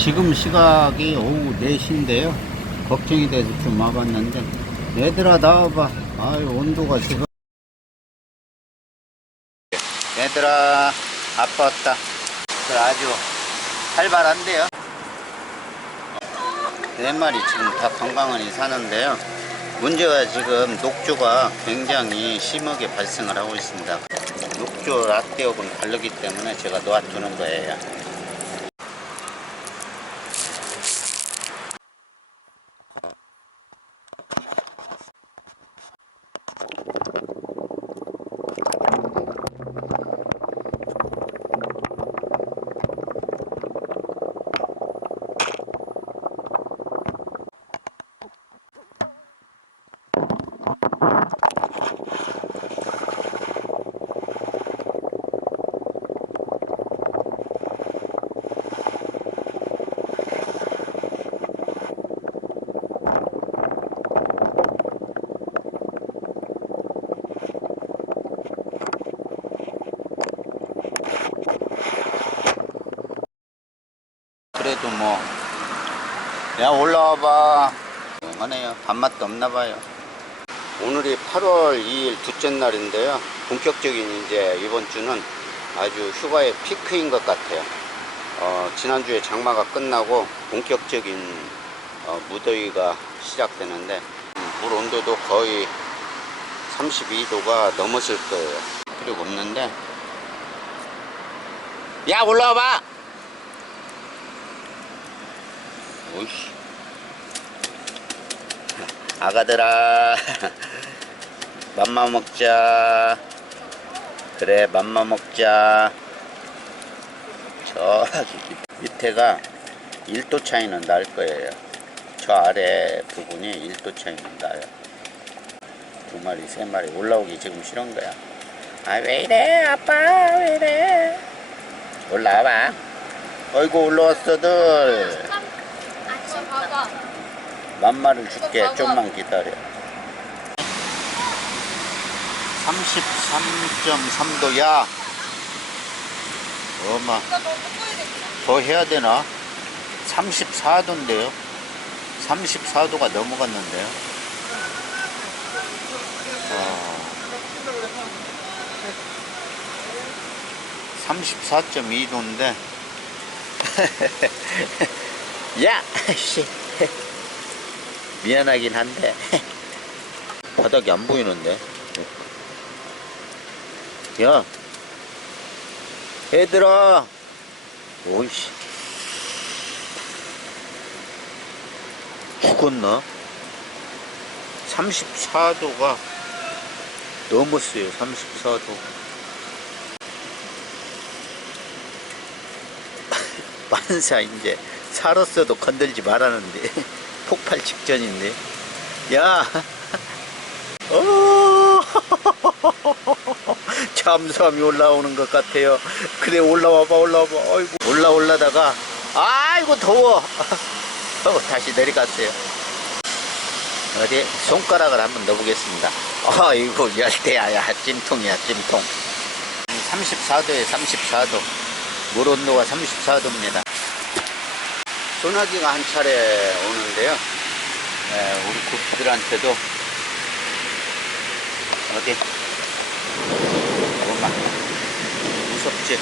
지금 시각이 오후 4시인데요. 걱정이 돼서 좀 와봤는데, 얘들아, 나와봐. 아유, 온도가 지금. 얘들아, 아빠 왔다. 아주 활발한데요. 네 마리 지금 다 건강하니 사는데요. 문제가 지금 녹조가 굉장히 심하게 발생을 하고 있습니다. 녹조 라떼옥은 다르기 때문에 제가 놓아두는 거예요. 그래도 뭐, 야, 올라와봐. 하네요. 밥맛도 없나봐요. 오늘이 8월 2일 둘째 날인데요. 본격적인 이제 이번 주는 아주 휴가의 피크인 것 같아요. 어, 지난주에 장마가 끝나고 본격적인 어, 무더위가 시작되는데 음, 물 온도도 거의 32도가 넘었을 거예요. 필요가 없는데 야 올라와봐 오이씨. 아가들아. 맘마 먹자. 그래 맘마 먹자. 저기 밑에가 1도 차이는 날 거예요. 저 아래 부분이 1도 차이는 나요. 두 마리 세 마리 올라오기 지금 싫은 거야. 아 왜 이래? 아빠 왜 이래? 올라와봐. 어이구 올라왔어들. 만마를 줄게. 좀만 기다려. 33.3도야! 어마. 더 해야 되나? 34도인데요? 34도가 넘어갔는데요? 아, 34.2도인데. 야! 씨. 미안하긴 한데. 바닥이 안 보이는데. 야 얘들아. 오이씨. 죽었나? 34도가 넘었어요 34도. 만사 이제 살았어도 건들지 말라는데 폭발 직전인데. 야. 오, 잠수함이 올라오는 것 같아요. 그래 올라와봐 올라와봐. 아이고. 올라 올라다가 아이고 더워. 어, 다시 내려갔어요. 어디? 손가락을 한번 넣어보겠습니다. 아이고 열대야야 찜통이야 찜통. 34도에 34도. 물 온도가 34도입니다 소나기가 한 차례 오는데요. 예, 우리 구피들한테도 어디? 엄마 무섭지